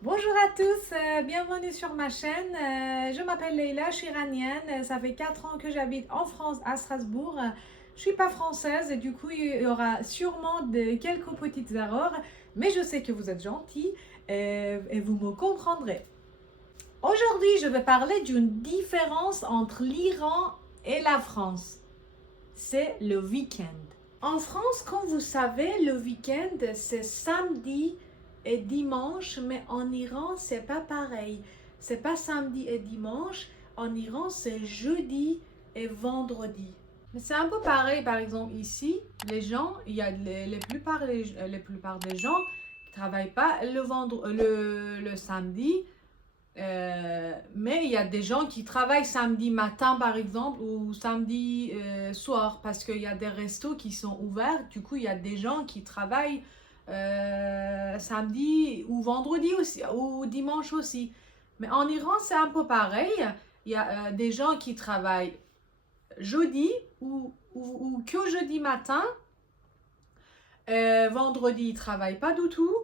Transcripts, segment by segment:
Bonjour à tous, bienvenue sur ma chaîne. Je m'appelle Leïla, je suis iranienne. Ça fait 4 ans que j'habite en France, à Strasbourg. Je suis pas française et du coup, il y aura sûrement quelques petites erreurs, mais je sais que vous êtes gentils et vous me comprendrez. Aujourd'hui, je vais parler d'une différence entre l'Iran et la France. C'est le week-end. En France, comme vous savez, le week-end, c'est samedi et dimanche, mais en Iran, c'est pas pareil. C'est pas samedi et dimanche. En Iran, c'est jeudi et vendredi. Mais c'est un peu pareil, par exemple, ici, les gens, il y a les plupart des gens qui travaillent pas le samedi, mais il y a des gens qui travaillent samedi matin, par exemple, ou samedi soir, parce qu'il y a des restos qui sont ouverts. Du coup, il y a des gens qui travaillent samedi ou vendredi aussi, ou dimanche aussi. Mais en Iran, c'est un peu pareil. Il y a des gens qui travaillent jeudi ou que jeudi matin. Vendredi, ils ne travaillent pas du tout.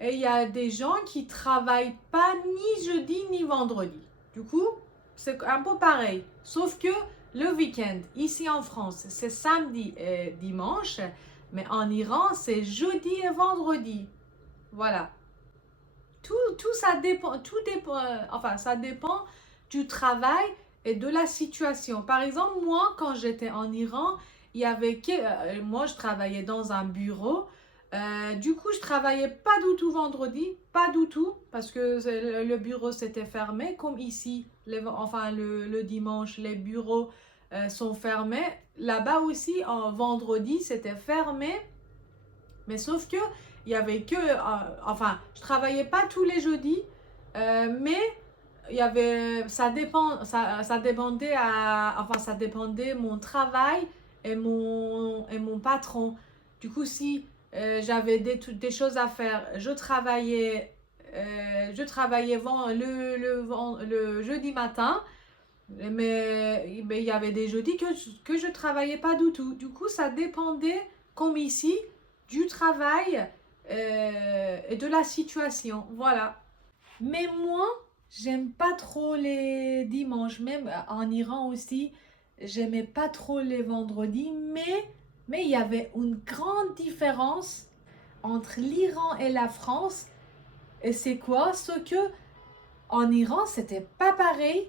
Et il y a des gens qui travaillent pas ni jeudi ni vendredi. Du coup, c'est un peu pareil. Sauf que le week-end, ici en France, c'est samedi et dimanche. Mais en Iran, c'est jeudi et vendredi. Voilà. Tout ça dépend, enfin, ça dépend du travail et de la situation. Par exemple, moi, quand j'étais en Iran, moi, je travaillais dans un bureau. Du coup, je travaillais pas du tout vendredi, pas du tout, parce que le bureau s'était fermé, comme ici, enfin le dimanche, les bureaux sont fermés. Là-bas aussi, en vendredi, c'était fermé. Mais sauf que il y avait que, enfin, je travaillais pas tous les jeudis, mais il y avait, ça dépendait enfin, ça dépendait mon travail et mon patron. Du coup, si j'avais des choses à faire, je travaillais le jeudi matin, mais il y avait des jeudis que je travaillais pas du tout. Du coup, ça dépendait, comme ici, du travail et de la situation. Voilà. Mais moi, j'aime pas trop les dimanches. Même en Iran aussi, j'aimais pas trop les vendredis. Mais il y avait une grande différence entre l'Iran et la France. Et c'est quoi? Ce que en Iran, c'était pas pareil.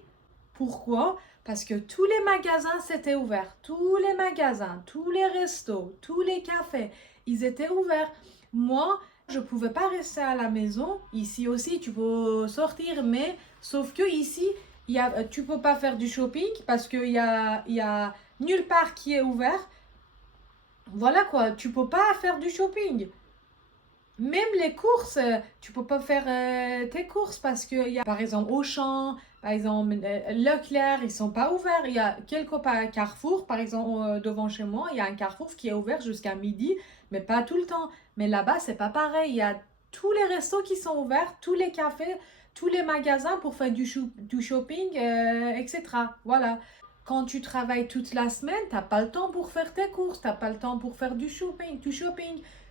Pourquoi? Parce que tous les magasins s'étaient ouverts. Tous les magasins, tous les restos, tous les cafés, ils étaient ouverts. Moi, je ne pouvais pas rester à la maison. Ici aussi, tu peux sortir, mais sauf que ici, tu ne peux pas faire du shopping parce qu'il y a nulle part qui est ouvert. Voilà quoi, tu ne peux pas faire du shopping. Même les courses, tu peux pas faire tes courses parce qu'il y a par exemple Auchan, par exemple Leclerc, ils sont pas ouverts. Il y a quelques Carrefour, par exemple devant chez moi, il y a un Carrefour qui est ouvert jusqu'à midi, mais pas tout le temps. Mais là-bas, c'est pas pareil. Il y a tous les restos qui sont ouverts, tous les cafés, tous les magasins pour faire du shopping, etc. Voilà. Quand tu travailles toute la semaine, t'as pas le temps pour faire tes courses, t'as pas le temps pour faire du shopping.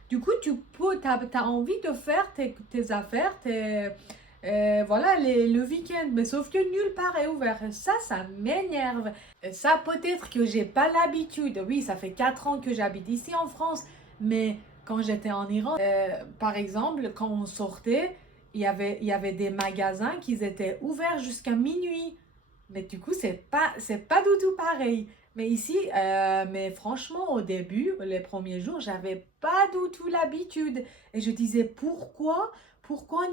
Du coup, t'as envie de faire tes affaires, voilà, le week-end. Mais sauf que nulle part est ouvert. Et ça m'énerve. Et ça, peut-être que j'ai pas l'habitude. Oui, ça fait 4 ans que j'habite ici en France. Mais quand j'étais en Iran, par exemple, quand on sortait, il y avait des magasins qui étaient ouverts jusqu'à minuit. Mais du coup, c'est pas du tout pareil. Mais ici, mais franchement, au début, les premiers jours, j'avais pas du tout l'habitude. Et je disais, pourquoi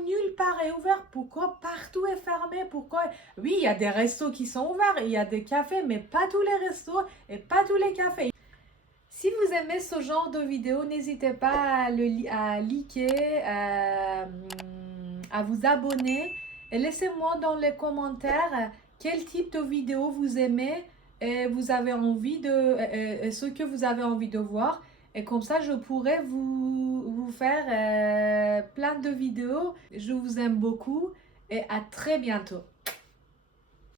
nulle part est ouvert? Pourquoi partout est fermé? Pourquoi? Oui, il y a des restos qui sont ouverts, il y a des cafés, mais pas tous les restos et pas tous les cafés. Si vous aimez ce genre de vidéo, n'hésitez pas à liker, à vous abonner et laissez-moi dans les commentaires quel type de vidéo vous aimez et vous avez envie et ce que vous avez envie de voir. Et comme ça, je pourrais vous faire plein de vidéos. Je vous aime beaucoup et à très bientôt.